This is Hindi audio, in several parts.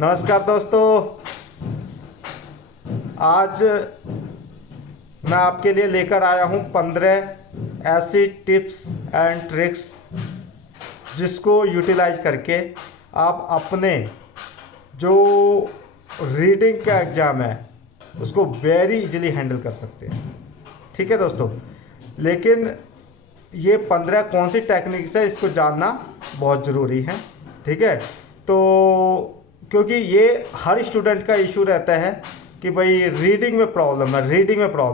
नमस्कार दोस्तों, आज मैं आपके लिए लेकर आया हूँ 15 ऐसी टिप्स एंड ट्रिक्स जिसको यूटिलाइज करके आप अपने जो रीडिंग का एग्ज़ाम है उसको वेरी इजीली हैंडल कर सकते हैं। ठीक है दोस्तों, लेकिन ये 15 कौन सी टेक्निक्स है इसको जानना बहुत ज़रूरी है। ठीक है, तो क्योंकि ये हर स्टूडेंट का इशू रहता है कि भाई रीडिंग में प्रॉब्लम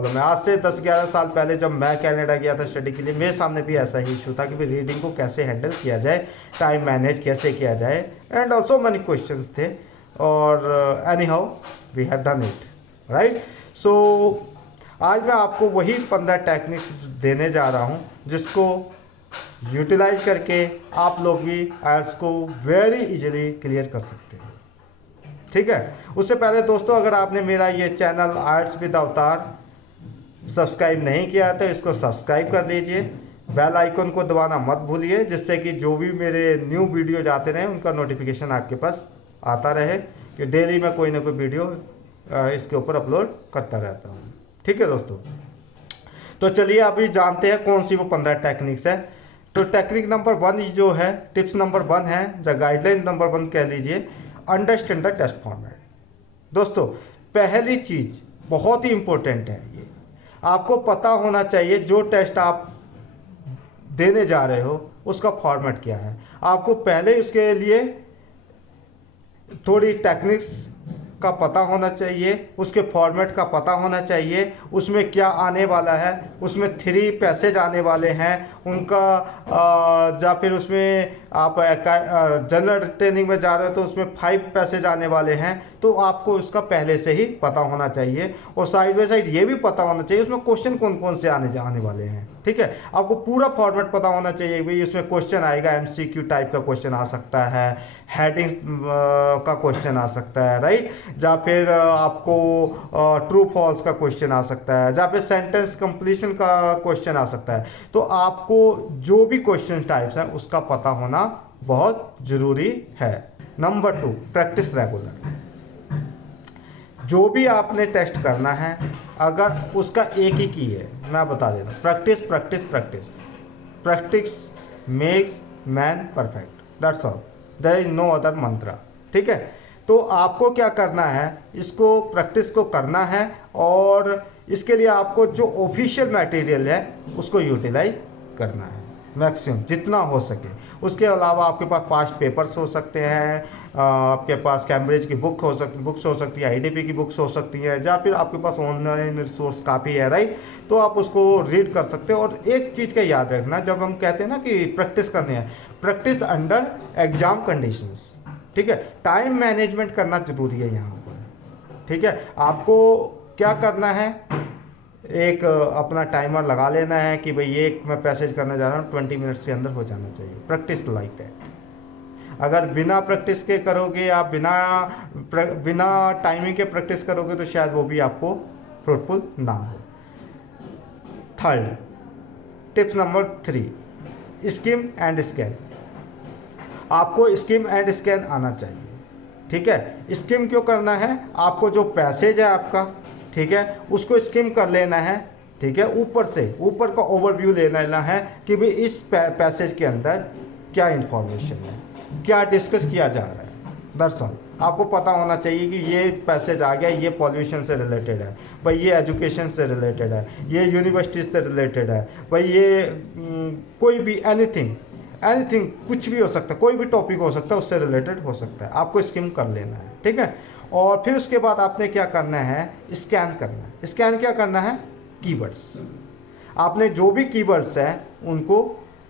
है। आज से 10-11 साल पहले जब मैं कनाडा गया था स्टडी के लिए, मेरे सामने भी ऐसा ही इशू था कि भाई रीडिंग को कैसे हैंडल किया जाए, टाइम मैनेज कैसे किया जाए, एंड ऑल्सो मनी क्वेश्चंस थे। और anyhow we have done it right. सो आज मैं आपको वही 15 टेक्निक्स देने जा रहा हूँ जिसको यूटिलाइज करके आप लोग भी आइल्स को वेरी इजीली क्लियर कर सकते हैं। ठीक है, उससे पहले दोस्तों, अगर आपने मेरा ये चैनल आइल्स विद अवतार सब्सक्राइब नहीं किया तो इसको सब्सक्राइब कर लीजिए। बेल आइकन को दबाना मत भूलिए, जिससे कि जो भी मेरे न्यू वीडियो जाते रहें उनका नोटिफिकेशन आपके पास आता रहे कि डेली मैं कोई ना कोई वीडियो इसके ऊपर अपलोड करता रहता हूँ। ठीक है दोस्तों, तो चलिए अभी जानते हैं कौन सी वो 15 टेक्निक्स है। तो टेक्निक नंबर 1 जो है, टिप्स नंबर 1 है, या गाइडलाइन नंबर 1 कह लीजिए, अंडरस्टैंड द टेस्ट फॉर्मेट। दोस्तों, पहली चीज बहुत ही इंपॉर्टेंट है, ये आपको पता होना चाहिए जो टेस्ट आप देने जा रहे हो उसका फॉर्मेट क्या है। आपको पहले उसके लिए थोड़ी टेक्निक्स का पता होना चाहिए, उसके फॉर्मेट का पता होना चाहिए, उसमें क्या आने वाला है, उसमें 3 पैसेज आने वाले हैं उनका, या फिर उसमें आप जनरल ट्रेनिंग में जा रहे हो तो उसमें 5 पैसेज आने वाले हैं। तो आपको उसका पहले से ही पता होना चाहिए, और साइड बाई साइड ये भी पता होना चाहिए उसमें क्वेश्चन कौन कौन से आने वाले हैं। ठीक है, आपको पूरा फॉर्मेट पता होना चाहिए। भाई इसमें क्वेश्चन आएगा, MCQ टाइप का क्वेश्चन आ सकता है, हेडिंग्स का क्वेश्चन आ सकता है, राइट, या फिर आपको ट्रू फॉल्स का क्वेश्चन आ सकता है, या फिर सेंटेंस कंप्लीशन का क्वेश्चन आ सकता है। तो आपको जो भी क्वेश्चन टाइप्स हैं उसका पता होना बहुत ज़रूरी है। Number 2, practice regular. जो भी आपने टेस्ट करना है, अगर उसका एक ही की है, मैं बता देता हूँ, practice practice practice practice makes man perfect, that's all, there is no other mantra. ठीक है, तो आपको क्या करना है, इसको प्रैक्टिस को करना है, और इसके लिए आपको जो ऑफिशियल मटेरियल है उसको यूटिलाइज करना है मैक्सिमम जितना हो सके। उसके अलावा आपके पास पास्ट पेपर्स हो सकते हैं, आपके पास कैम्ब्रिज की बुक्स हो सकती है, IDP की बुक्स हो सकती है, या फिर आपके पास ऑनलाइन रिसोर्स काफ़ी है, राइट। तो आप उसको रीड कर सकते हो। और एक चीज़ का याद रखना, जब हम कहते हैं ना कि प्रैक्टिस करनी है, प्रैक्टिस अंडर एग्जाम कंडीशंस। ठीक है, टाइम मैनेजमेंट करना जरूरी है यहाँ पर। ठीक है, आपको क्या करना है, एक अपना टाइमर लगा लेना है कि भाई ये मैं पैसेज करने जा रहा हूँ, 20 मिनट से अंदर हो जाना चाहिए। Practice like that. अगर बिना प्रैक्टिस के करोगे या बिना टाइमिंग के प्रैक्टिस करोगे तो शायद वो भी आपको फ्रूटफुल ना हो। 3rd, tips number 3, scheme and scan. आपको स्किम एंड स्कैन आना चाहिए। ठीक है, स्किम क्यों करना है, आपको जो पैसेज है आपका, ठीक है, उसको स्किम कर लेना है। ठीक है, ऊपर का ओवरव्यू ले लेना है कि भाई इस पैसेज के अंदर क्या इंफॉर्मेशन है, क्या डिस्कस किया जा रहा है। दरअसल आपको पता होना चाहिए कि ये पैसेज आ गया, ये पॉल्यूशन से रिलेटेड है, भाई ये एजुकेशन से रिलेटेड है, ये यूनिवर्सिटी से रिलेटेड है, भाई ये कोई भी एनीथिंग कुछ भी हो सकता है, कोई भी टॉपिक हो सकता है, उससे रिलेटेड हो सकता है। आपको स्किम कर लेना है। ठीक है, और फिर उसके बाद आपने क्या करना है, स्कैन करना है। स्कैन क्या करना है, कीवर्ड्स। आपने जो भी कीवर्ड्स हैं उनको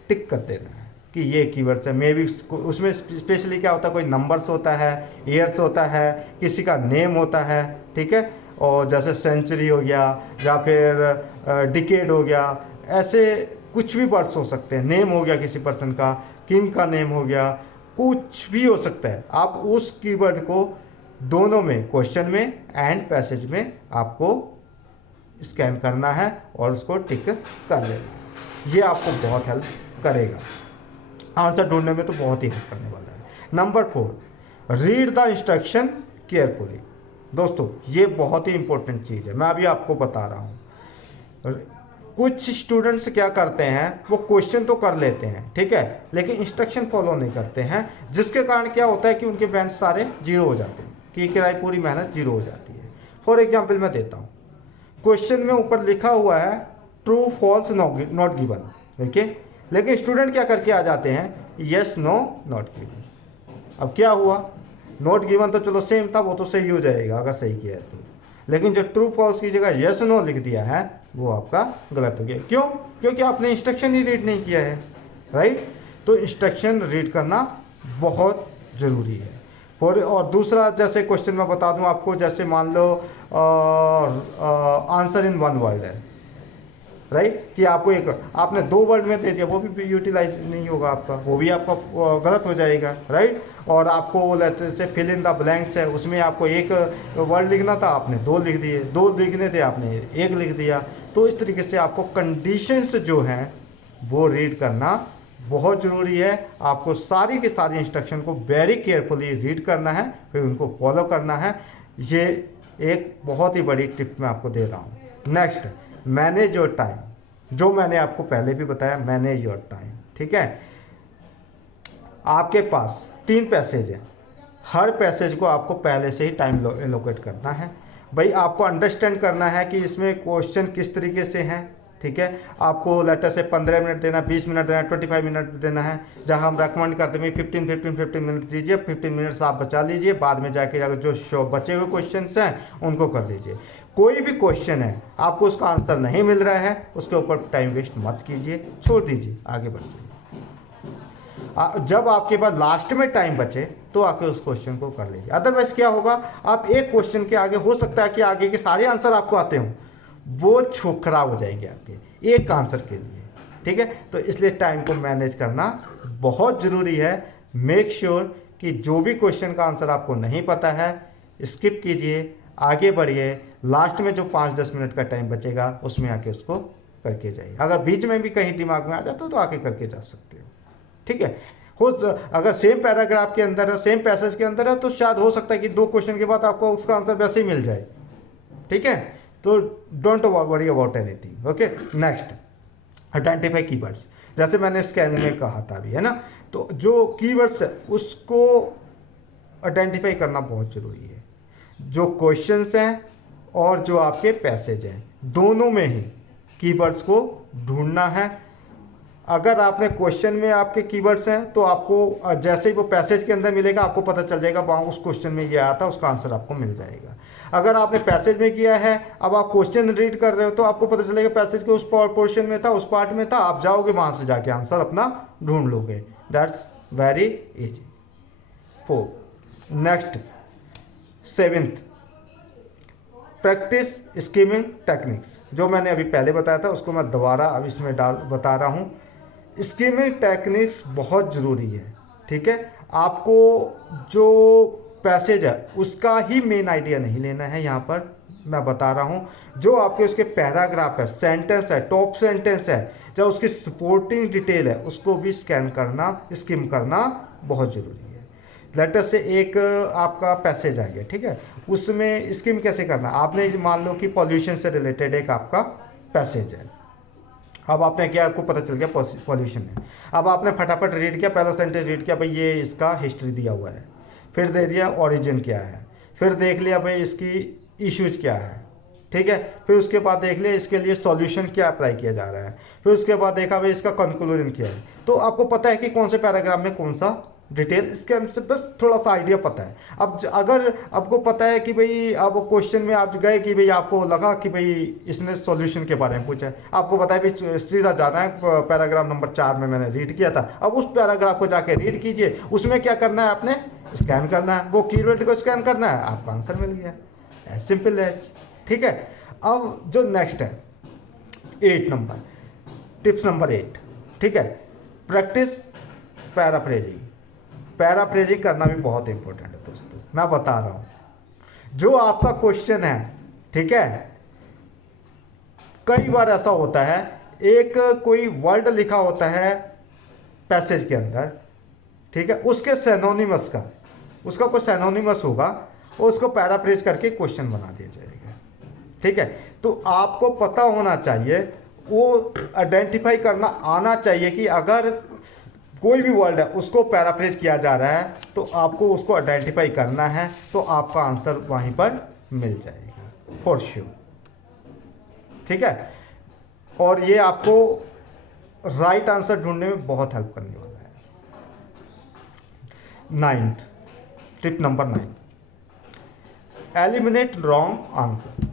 टिक कर देना है कि ये कीवर्ड्स है। मे बी उसमें स्पेशली क्या होता है, कोई नंबर्स होता है, ईयर्स होता है, किसी का नेम होता है। ठीक है, और जैसे सेंचुरी हो गया या फिर डिकेड हो गया, ऐसे कुछ भी वर्ड्स हो सकते हैं। नेम हो गया किसी पर्सन का, किंग का नेम हो गया, कुछ भी हो सकता है। आप उस कीवर्ड को दोनों में, क्वेश्चन में एंड पैसेज में, आपको स्कैन करना है और उसको टिक कर लेना है। ये आपको बहुत हेल्प करेगा, आंसर ढूंढने में तो बहुत ही हेल्प करने वाला है। Number 4, read the instruction carefully. दोस्तों ये बहुत ही इंपॉर्टेंट चीज़ है, मैं अभी आपको बता रहा हूँ। कुछ स्टूडेंट्स क्या करते हैं, वो क्वेश्चन तो कर लेते हैं, ठीक है, लेकिन इंस्ट्रक्शन फॉलो नहीं करते हैं, जिसके कारण क्या होता है कि उनके बैंड सारे जीरो हो जाते हैं, कि किराए पूरी मेहनत जीरो हो जाती है। फॉर एग्जाम्पल मैं देता हूँ, क्वेश्चन में ऊपर लिखा हुआ है ट्रू फॉल्स नॉट गिवन, देखिए, लेकिन स्टूडेंट क्या करके आ जाते हैं, यस नो नॉट गिवन। अब क्या हुआ, नॉट गिवन तो चलो सेम था, वो तो सही हो जाएगा अगर सही किया है तो, लेकिन जो ट्रू फॉल्स की जगह यस नो लिख दिया है वो आपका गलत हो गया। क्यों? क्योंकि आपने इंस्ट्रक्शन ही रीड नहीं किया है, राइट। तो इंस्ट्रक्शन रीड करना बहुत ज़रूरी है। और दूसरा, जैसे क्वेश्चन मैं बता दूं आपको, जैसे मान लो आंसर इन वन वर्ड है, राइट, कि आपको एक आपने दो वर्ड में दे दिया, वो भी यूटिलाइज नहीं होगा आपका, वो भी आपका गलत हो जाएगा, राइट। और आपको लेटर से फिल इन द ब्लैंक्स है, उसमें आपको एक वर्ड लिखना था, आपने दो लिख दिए, दो लिखने थे आपने एक लिख दिया। तो इस तरीके से आपको कंडीशंस जो हैं वो रीड करना बहुत ज़रूरी है। आपको सारी की सारी इंस्ट्रक्शन को वेरी केयरफुली रीड करना है, फिर उनको फॉलो करना है। ये एक बहुत ही बड़ी टिप मैं आपको दे रहा हूँ। नेक्स्ट, मैनेज योर टाइम, जो मैंने आपको पहले भी बताया, मैनेज योर टाइम, ठीक है। आपके पास 3 पैसेज हैं, हर पैसेज को आपको पहले से ही टाइम एलोकेट करना है। भाई आपको अंडरस्टैंड करना है कि इसमें क्वेश्चन किस तरीके से हैं, ठीक है। आपको लेटर से 15 मिनट देना, 20 मिनट देना, 25 मिनट देना है। जहाँ हम रेकमेंड करते हैं 15 मिनट दीजिए, 15 मिनट्स आप बचा लीजिए, बाद में जाके अगर जो बचे हुए क्वेश्चन हैं उनको कर लीजिए। कोई भी क्वेश्चन है आपको उसका आंसर नहीं मिल रहा है, उसके ऊपर टाइम वेस्ट मत कीजिए, छोड़ दीजिए, आगे बढ़ जाइए। जब आपके पास लास्ट में टाइम बचे तो आके उस क्वेश्चन को कर लीजिए। अदरवाइज क्या होगा, आप एक क्वेश्चन के आगे हो सकता है कि आगे के सारे आंसर आपको आते हों, वो खराब हो जाएंगे आपके एक आंसर के लिए, ठीक है। तो इसलिए टाइम को मैनेज करना बहुत ज़रूरी है। मेक श्योर कि जो भी क्वेश्चन का आंसर आपको नहीं पता है, स्किप कीजिए, आगे बढ़िए। लास्ट में जो 5-10 मिनट का टाइम बचेगा उसमें आके उसको करके जाइए। अगर बीच में भी कहीं दिमाग में आ जाता तो आके करके जा सकते हो, ठीक है। अगर सेम पैराग्राफ के अंदर है, सेम पैसेज के अंदर है, तो शायद हो सकता है कि 2 क्वेश्चन के बाद आपको उसका आंसर वैसे ही मिल जाए, ठीक है। तो don't worry about anything, okay. Next, identify keywords, जैसे मैंने स्कैन में कहा था अभी, है ना। तो जो कीवर्ड्स है उसको आइडेंटिफाई करना बहुत ज़रूरी है। जो क्वेश्चंस हैं और जो आपके पैसेज हैं, दोनों में ही कीवर्ड्स को ढूंढना है। अगर आपने क्वेश्चन में आपके कीवर्ड्स हैं तो आपको जैसे ही वो पैसेज के अंदर मिलेगा आपको पता चल जाएगा वहाँ उस क्वेश्चन में ये आया था, उसका आंसर आपको मिल जाएगा। अगर आपने पैसेज में किया है, अब आप क्वेश्चन रीड कर रहे हो, तो आपको पता चलेगा पैसेज के उस पोर्शन में था, उस पार्ट में था, आप जाओगे वहाँ से जाके आंसर अपना ढूंढ लोगे। That's very easy. 4, next 7th, practice skimming techniques. जो मैंने अभी पहले बताया था उसको मैं दोबारा अब इसमें बता रहा हूँ। स्कीमिंग टेक्निक्स बहुत ज़रूरी है, ठीक है। आपको जो पैसेज है उसका ही मेन आइडिया नहीं लेना है, यहाँ पर मैं बता रहा हूँ। जो आपके उसके पैराग्राफ है, सेंटेंस है, टॉप सेंटेंस है, जब उसकी सपोर्टिंग डिटेल है, उसको भी स्कैन करना, स्किम करना बहुत ज़रूरी है। लेटर से एक आपका पैसेज आ गया, ठीक है, उसमें स्किम कैसे करना। आपने मान लो कि पॉल्यूशन से रिलेटेड एक आपका पैसेज है। अब आपने क्या, आपको पता चल गया पॉल्यूशन है। अब आपने फटाफट रीड किया, पहला सेंटेंस रीड किया, भाई ये इसका हिस्ट्री दिया हुआ है, फिर दे दिया ओरिजिन क्या है, फिर देख लिया भाई इसकी इश्यूज क्या है, ठीक है, फिर उसके बाद देख लिया इसके लिए सॉल्यूशन क्या अप्लाई किया जा रहा है, फिर उसके बाद देखा भाई इसका कंक्लूजन क्या है। तो आपको पता है कि कौन से पैराग्राफ में कौन सा डिटेल, इसके हमसे बस थोड़ा सा आइडिया पता है। अब अगर आपको पता है कि भाई अब क्वेश्चन में आप गए कि भाई आपको लगा कि भाई इसने सॉल्यूशन के बारे में पूछा है, आपको पता है भाई सीधा जाना है पैराग्राफ नंबर 4 में मैंने रीड किया था। अब उस पैराग्राफ को जाके रीड कीजिए, उसमें क्या करना है, आपने स्कैन करना है, वो कीवर्ड को स्कैन करना है, आपका आंसर मिल गया, एज सिंपल एज, ठीक है। अब जो नेक्स्ट है 8 नंबर, टिप्स नंबर 8, ठीक है, प्रैक्टिस पैराफ्रेजिंग। पैराफ्रेजिंग करना भी बहुत इंपॉर्टेंट है दोस्तों, मैं बता रहा हूं। जो आपका क्वेश्चन है, ठीक है, कई बार ऐसा होता है एक कोई वर्ड लिखा होता है पैसेज के अंदर, ठीक है, उसके सिनोनिमस का उसका कोई सिनोनिमस होगा और उसको पैराफ्रेज करके क्वेश्चन बना दिया जाएगा। ठीक है, तो आपको पता होना चाहिए, वो आइडेंटिफाई करना आना चाहिए कि अगर कोई भी वर्ड है उसको पैराफ्रेज किया जा रहा है तो आपको उसको आइडेंटिफाई करना है, तो आपका आंसर वहीं पर मिल जाएगा फॉर श्योर। ठीक है, और ये आपको राइट आंसर ढूंढने में बहुत हेल्प करने वाला है। 9th tip number 9, eliminate wrong answer.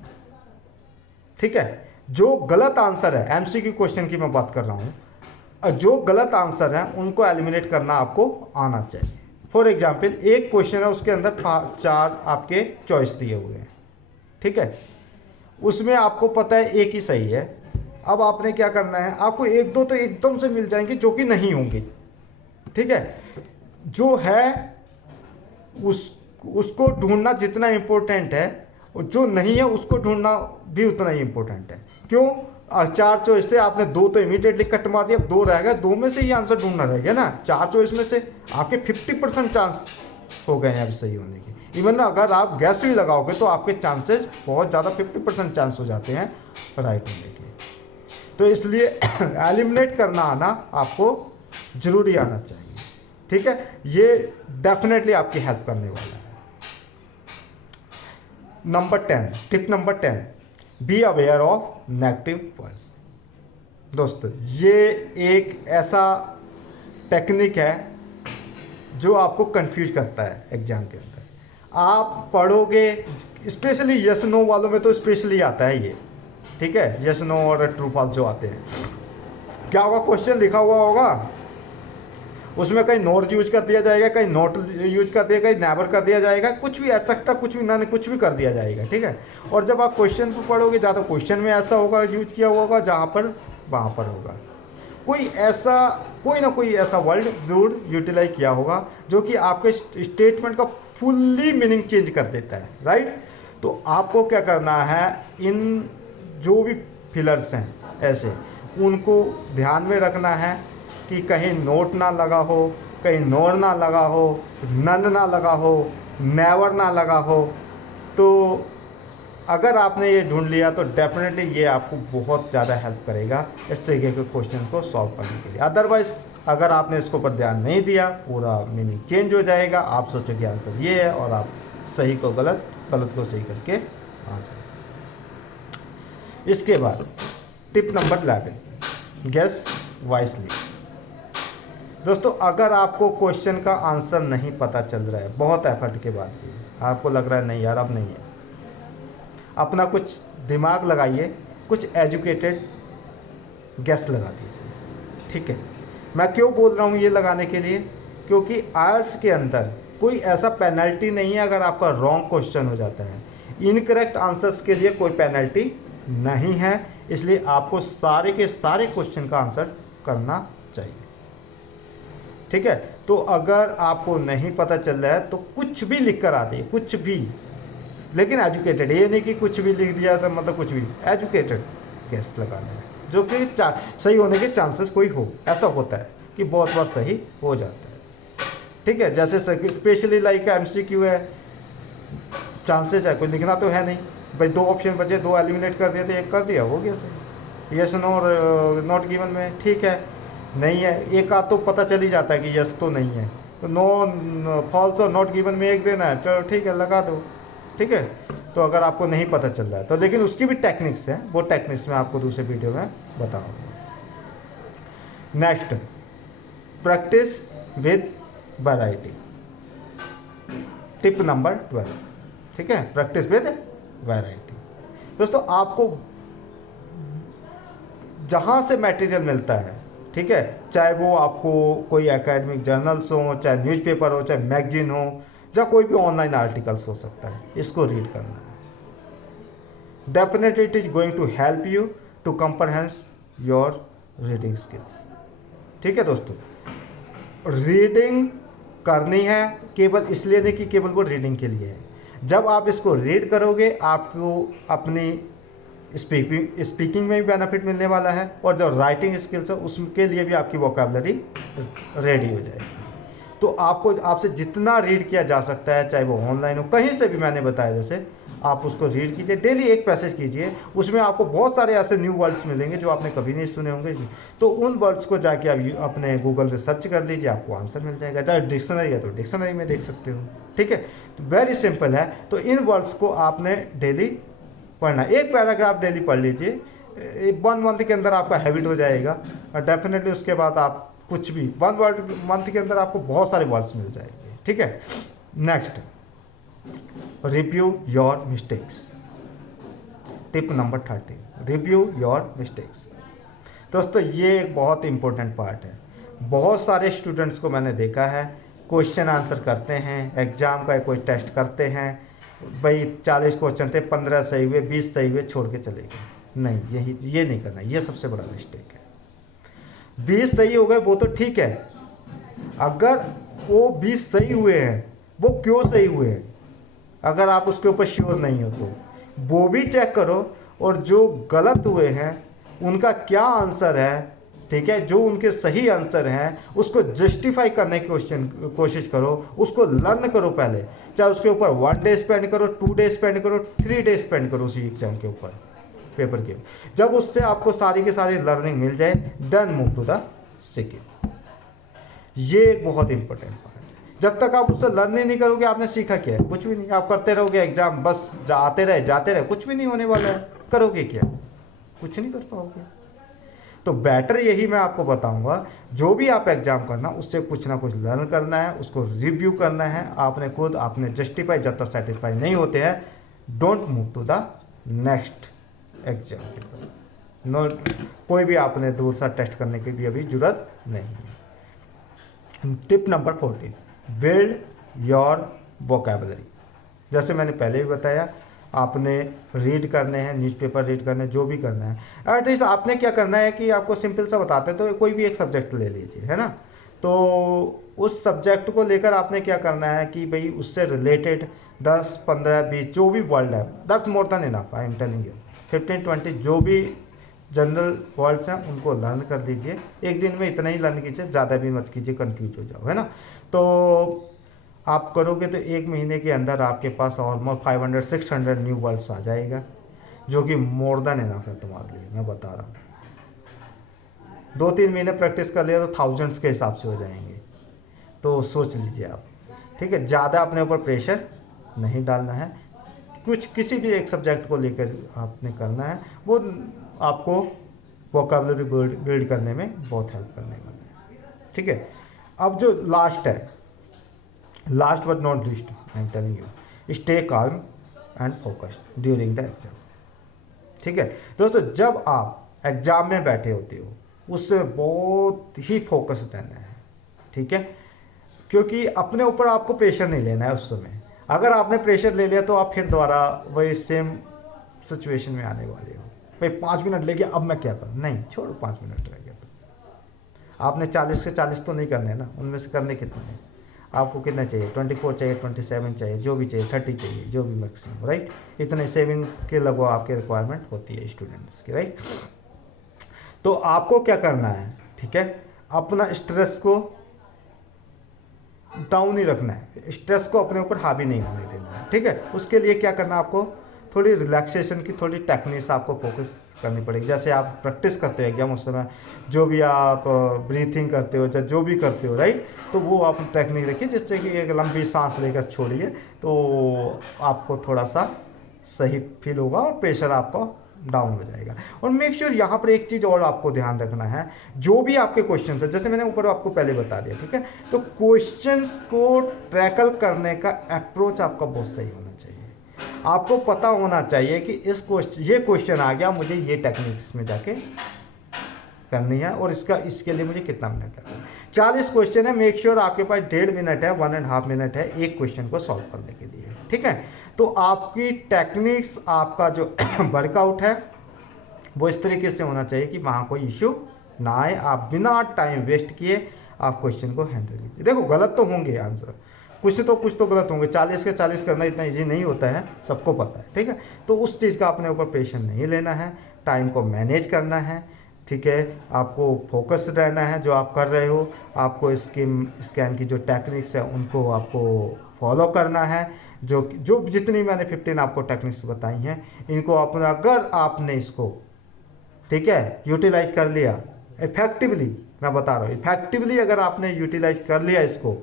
ठीक है, जो गलत आंसर है, एमसीक्यू क्वेश्चन की मैं बात कर रहा हूं, जो गलत आंसर है उनको एलिमिनेट करना आपको आना चाहिए। फॉर एग्जाम्पल, एक क्वेश्चन है उसके अंदर 4 आपके चॉइस दिए हुए हैं। ठीक है, उसमें आपको पता है एक ही सही है। अब आपने क्या करना है, आपको एक दो तो एकदम से मिल जाएंगे जो कि नहीं होंगे। ठीक है, जो है उसको ढूंढना जितना इम्पोर्टेंट है, और जो नहीं है उसको ढूंढना भी उतना ही इम्पोर्टेंट है। क्यों? 4 चॉइस थे, आपने 2 तो इमीडिएटली कट मार दिया, 2 रह गए, 2 में से ही आंसर ढूंढना रहेगा ना। 4 चॉइस में से आपके 50% चांस हो गए हैं अब सही होने के। इवन अगर आप गैस भी लगाओगे तो आपके चांसेस बहुत ज़्यादा 50% चांस हो जाते हैं राइट होने के। तो इसलिए एलिमिनेट करना आना आपको ज़रूरी आना चाहिए। ठीक है, ये डेफिनेटली आपकी हेल्प करने वाला है। Number 10, tip number 10, be aware of negative words. दोस्तों, ये एक ऐसा टेक्निक है जो आपको कंफ्यूज करता है एग्जाम के अंदर। आप पढ़ोगे, स्पेशली यस नो वालों में तो स्पेशली आता है ये। ठीक है, यस नो और ट्रू फॉल्स जो आते हैं, क्या होगा, क्वेश्चन लिखा हुआ होगा, उसमें कहीं नॉट यूज कर दिया जाएगा, कहीं नॉट यूज कर दिया, कहीं नेवर कर दिया जाएगा, कुछ भी एटसेट्रा, कुछ भी ना कुछ भी कर दिया जाएगा। ठीक है, और जब आप क्वेश्चन को पढ़ोगे, ज़्यादा क्वेश्चन में ऐसा होगा यूज किया हुआ होगा, जहाँ पर वहाँ पर होगा कोई ना कोई ऐसा वर्ड जरूर यूटिलाइज किया होगा जो कि आपके स्टेटमेंट का फुल्ली मीनिंग चेंज कर देता है। राइट, तो आपको क्या करना है, इन जो भी फिलर्स हैं ऐसे, उनको ध्यान में रखना है कि कहीं नोट ना लगा हो, कहीं नोर ना लगा हो, नन ना लगा हो, नेवर ना लगा हो। तो अगर आपने ये ढूंढ लिया तो डेफिनेटली ये आपको बहुत ज़्यादा हेल्प करेगा इस तरीके के क्वेश्चन को सॉल्व करने के लिए। अदरवाइज अगर आपने इसके ऊपर ध्यान नहीं दिया, पूरा मीनिंग चेंज हो जाएगा। आप सोचोगे आंसर ये है और आप सही को गलत, गलत को सही करके आ जाए। इसके बाद टिप नंबर 11, गेस वाइसली। दोस्तों, अगर आपको क्वेश्चन का आंसर नहीं पता चल रहा है, बहुत एफर्ट के बाद भी आपको लग रहा है नहीं यार अब नहीं है, अपना कुछ दिमाग लगाइए, कुछ एजुकेटेड गेस लगा दीजिए। ठीक है, मैं क्यों बोल रहा हूँ ये लगाने के लिए, क्योंकि आयल्स के अंदर कोई ऐसा पेनल्टी नहीं है अगर आपका रॉन्ग क्वेश्चन हो जाता है। इनकरेक्ट आंसर्स के लिए कोई पेनल्टी नहीं है, इसलिए आपको सारे के सारे क्वेश्चन का आंसर करना चाहिए। ठीक है, तो अगर आपको नहीं पता चल रहा है तो कुछ भी लिख कर आ जाइए, कुछ भी, लेकिन एजुकेटेड, ये नहीं कि कुछ भी लिख दिया तो मतलब कुछ भी, एजुकेटेड गेस लगाना है जो कि सही होने के चांसेस कोई हो। ऐसा होता है कि बहुत बार सही हो जाता है। ठीक है, जैसे स्पेशली लाइक एमसीक्यू है, चांसेस है, कोई लिखना तो है नहीं भाई, 2 ऑप्शन बचे, 2 एलिमिनेट कर दिए तो 1 कर दिया, हो गया सही। यस नो और नॉट गिवन में ठीक है, नहीं है, एक आध तो पता चल ही जाता है कि यस तो नहीं है, तो नो फॉल्स और नॉट गिवन में 1 देना है, चलो ठीक है लगा दो। ठीक है, तो अगर आपको नहीं पता चल रहा है तो, लेकिन उसकी भी टेक्निक्स हैं, वो टेक्निक्स मैं आपको दूसरे वीडियो में बताऊंगा। Next, practice with variety, tip number 12। ठीक है, प्रैक्टिस विद वैरायटी। दोस्तों, आपको जहाँ से मटेरियल मिलता है, ठीक है, चाहे वो आपको कोई एकेडमिक जर्नल्स हो, चाहे न्यूज़पेपर हो, चाहे मैगजीन हो, या कोई भी ऑनलाइन आर्टिकल्स हो सकता है, इसको रीड करना है। Definitely it is going to help you to comprehense your reading skills. ठीक है दोस्तों, रीडिंग करनी है, केवल इसलिए नहीं कि केवल वो रीडिंग के लिए है। जब आप इसको रीड करोगे आपको अपनी स्पीकिंग में भी बेनिफिट मिलने वाला है, और जो राइटिंग स्किल्स है उसके लिए भी आपकी वोकैबुलरी रेडी हो जाएगी। तो आपको आपसे जितना रीड किया जा सकता है, चाहे वो ऑनलाइन हो, कहीं से भी, मैंने बताया जैसे, आप उसको रीड कीजिए, डेली एक पैसेज कीजिए। उसमें आपको बहुत सारे ऐसे न्यू वर्ड्स मिलेंगे जो आपने कभी नहीं सुने होंगे जी। तो उन वर्ड्स को जाके आप अपने गूगल पे सर्च कर लीजिए, आपको आंसर मिल जाएगा। चाहे डिक्शनरी है तो डिक्शनरी में देख सकते हो, ठीक है। तो वेरी सिंपल है। तो इन वर्ड्स को आपने डेली पढ़ना, एक पैराग्राफ डेली पढ़ लीजिए, 1 मंथ के अंदर आपका हैबिट हो जाएगा। और डेफिनेटली उसके बाद आप कुछ भी 1 मंथ के अंदर आपको बहुत सारे वर्ड्स मिल जाएंगे, ठीक है। Next, review your mistakes. Tip number 30, review your mistakes. दोस्तों ये एक बहुत इंपॉर्टेंट पार्ट है। बहुत सारे स्टूडेंट्स को मैंने देखा है, क्वेश्चन आंसर करते हैं, एग्जाम का कोई टेस्ट करते हैं, भाई 40 क्वेश्चन थे, 15 सही हुए, 20 सही हुए, छोड़ के चले गए। नहीं, ये नहीं करना, ये सबसे बड़ा मिस्टेक है। 20 सही हो गए वो तो ठीक है, अगर वो 20 सही हुए हैं, वो क्यों सही हुए हैं, अगर आप उसके ऊपर श्योर नहीं हो तो वो भी चेक करो, और जो गलत हुए हैं उनका क्या आंसर है, ठीक है। जो उनके सही आंसर हैं उसको जस्टिफाई करने की कोशिश करो, उसको लर्न करो पहले। चाहे उसके ऊपर 1 डे स्पेंड करो, 2 डे स्पेंड करो, 3 डे स्पेंड करो उसी एग्जाम के ऊपर, पेपर के। जब उससे आपको सारी की सारी लर्निंग मिल जाए, then move to the second. ये एक बहुत इंपॉर्टेंट पार्ट है। जब तक आप उससे लर्न ही नहीं करोगे, आपने सीखा क्या है? कुछ भी नहीं। आप करते रहोगे एग्जाम, बस आते रहे, कुछ भी नहीं होने वाला है। करोगे क्या? कुछ नहीं कर पाओगे। तो बेटर यही मैं आपको बताऊंगा, जो भी आप एग्जाम करना, उससे कुछ ना कुछ लर्न करना है, उसको रिव्यू करना है। आपने जस्टिफाई, जब तक सेटिस्फाई नहीं होते हैं, don't move to the next exam के तरफ। नो, कोई भी आपने दूसरा टेस्ट करने की भी अभी जरूरत नहीं है। Tip number 14, build your vocabulary. जैसे मैंने पहले भी बताया, आपने रीड करने हैं, न्यूज़पेपर रीड करने, जो भी करना है। एटलीस्ट आपने क्या करना है कि आपको सिंपल सा बताते हैं, तो कोई भी एक सब्जेक्ट ले लीजिए, है ना। तो उस सब्जेक्ट को लेकर आपने क्या करना है कि भाई उससे रिलेटेड 10, 15, 20 जो भी वर्ड है, that's more than enough, I am telling you. 15, 20 जो भी जनरल वर्ड्स हैं उनको लर्न कर दीजिए। एक दिन में इतना ही लर्न कीजिए, ज़्यादा भी मत कीजिए, कंफ्यूज हो जाओ, है ना। तो आप करोगे तो 1 महीने के अंदर आपके पास ऑलमोस्ट 500-600 न्यू वर्ड्स आ जाएगा, जो कि मोर देन इनफ है तुम्हारे लिए, मैं बता रहा हूँ। 2-3 महीने प्रैक्टिस कर लिया तो थाउजेंड्स के हिसाब से हो जाएंगे। तो सोच लीजिए आप, ठीक है। ज़्यादा अपने ऊपर प्रेशर नहीं डालना है। किसी भी एक सब्जेक्ट को लेकर आपने करना है, वो आपको वोकैबुलरी बिल्ड करने में बहुत हेल्प करने वाला है, ठीक है। अब जो लास्ट है, last but not least, I am telling you, stay calm and focused during the exam, ठीक है। दोस्तों जब आप एग्जाम में बैठे होते हो, उससे बहुत ही फोकस्ड रहना है, ठीक है। क्योंकि अपने ऊपर आपको प्रेशर नहीं लेना है उस समय। अगर आपने प्रेशर ले लिया तो आप फिर दोबारा वही सेम सिचुएशन में आने वाले हो। भाई 5 मिनट ले गया, अब मैं क्या करूँ? नहीं, छोड़ो, 5 मिनट रह गया तो आपने 40 के 40 तो नहीं करने ना, उनमें से करने कितने हैं? आपको कितना चाहिए? 24 चाहिए, 27 चाहिए, जो भी चाहिए, 30 चाहिए, जो भी मैक्सिमम, राइट। इतने सेविंग के लगभग आपकी रिक्वायरमेंट होती है स्टूडेंट्स की, राइट। तो आपको क्या करना है, ठीक है, अपना स्ट्रेस को डाउन ही रखना है, स्ट्रेस को अपने ऊपर हावी नहीं होने देना है, ठीक है। उसके लिए क्या करना है, आपको थोड़ी रिलैक्सेशन की थोड़ी टेक्निक्स आपको फोकस करनी पड़ेगी। जैसे आप प्रैक्टिस करते हो एग्जाम, उस समय जो भी आप ब्रीथिंग करते हो, जो भी करते हो, राइट, तो वो आप टेक्निक रखिए, जिससे कि एक लंबी सांस लेकर छोड़िए, तो आपको थोड़ा सा सही फील होगा और प्रेशर आपका डाउन हो जाएगा। और मेक श्योर यहाँ पर एक चीज़ और आपको ध्यान रखना है, जो भी आपके क्वेश्चंस है, जैसे मैंने ऊपर आपको पहले बता दिया, ठीक है, तो क्वेश्चंस को टैकल करने का अप्रोच आपका बहुत सही होना चाहिए। आपको पता होना चाहिए कि ये क्वेश्चन आ गया, मुझे ये टेक्निक्स में जाके करनी है, और इसके लिए मुझे कितना मिनट लगेगा। 40 क्वेश्चन है, मेक श्योर आपके पास 1.5 मिनट है, 1.5 मिनट है एक क्वेश्चन को सॉल्व करने के लिए, ठीक है। तो आपकी टेक्निक्स, आपका जो वर्कआउट है, वो इस तरीके से होना चाहिए कि वहाँ कोई इश्यू ना आए। आप बिना टाइम वेस्ट किए आप क्वेश्चन को हैंडल कीजिए। देखो गलत तो होंगे आंसर, कुछ तो गलत होंगे। 40 के 40 करना इतना इजी नहीं होता है, सबको पता है, ठीक है। तो उस चीज़ का अपने ऊपर प्रेशर नहीं लेना है, टाइम को मैनेज करना है, ठीक है, आपको फोकस रहना है जो आप कर रहे हो, आपको इसकी स्कैन की जो टेक्निक्स है उनको आपको फॉलो करना है। जो जो जितनी मैंने 15 आपको टेक्निक्स बताई हैं, इनको अपना अगर आपने इसको, ठीक है, यूटिलाइज कर लिया इफेक्टिवली, मैं बता रहा हूँ इफेक्टिवली अगर आपने यूटिलाइज कर लिया इसको,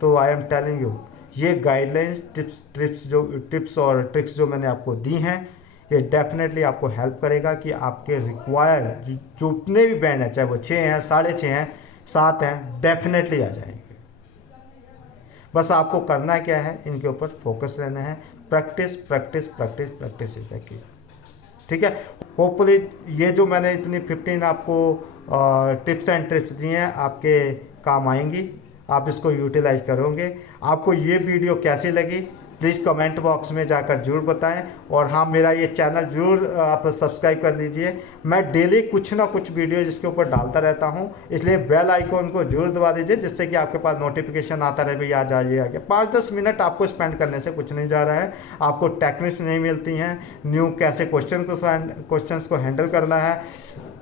तो आई एम टेलिंग यू ये गाइडलाइंस टिप्स और ट्रिक्स जो मैंने आपको दी हैं, ये डेफिनेटली आपको हेल्प करेगा कि आपके रिक्वायर्ड जितने भी बैंड हैं, चाहे वो 6 हैं, 6.5 हैं, 7 हैं, डेफिनेटली आ जाएंगे। बस आपको करना क्या है, इनके ऊपर फोकस रहना है। Practice practice practice practice is the key, ठीक है। होपफुली ये जो मैंने इतनी 15 आपको टिप्स एंड ट्रिप्स दी हैं आपके काम आएंगी, आप इसको यूटिलाइज करोगे। आपको ये वीडियो कैसी लगी प्लीज़ कमेंट बॉक्स में जाकर जरूर बताएं। और हाँ, मेरा ये चैनल जरूर आप सब्सक्राइब कर लीजिए। मैं डेली कुछ ना कुछ वीडियो जिसके ऊपर डालता रहता हूँ, इसलिए बेल आइकॉन को जरूर दबा दीजिए, जिससे कि आपके पास नोटिफिकेशन आता रहे, भाई आज आइए आगे। 5-10 मिनट आपको स्पेंड करने से कुछ नहीं जा रहा है। आपको टेक्निक्स नहीं मिलती हैं, न्यू कैसे क्वेश्चंस को हैंडल करना है,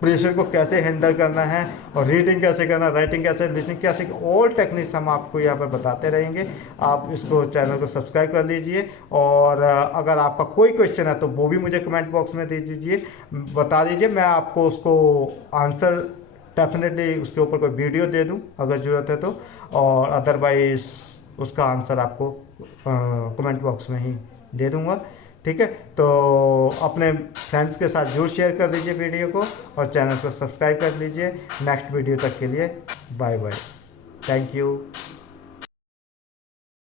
प्रेशर को कैसे हैंडल करना है, और रीडिंग कैसे करना, राइटिंग कैसे, लिसनिंग कैसे, ऑल टेक्निक्स हम आपको यहाँ पर बताते रहेंगे। आप इसको चैनल को सब्सक्राइब कर लीजिए। और अगर आपका कोई क्वेश्चन है तो वो भी मुझे कमेंट बॉक्स में दे दीजिए, बता दीजिए, मैं आपको उसको आंसर डेफिनेटली उसके ऊपर कोई वीडियो दे दूँ अगर ज़रूरत है तो, और अदरवाइज उसका आंसर आपको कमेंट बॉक्स में ही दे दूँगा, ठीक है। तो अपने फ्रेंड्स के साथ जरूर शेयर कर दीजिए वीडियो को, और चैनल को सब्सक्राइब कर लीजिए। नेक्स्ट वीडियो तक के लिए बाय बाय, थैंक यू।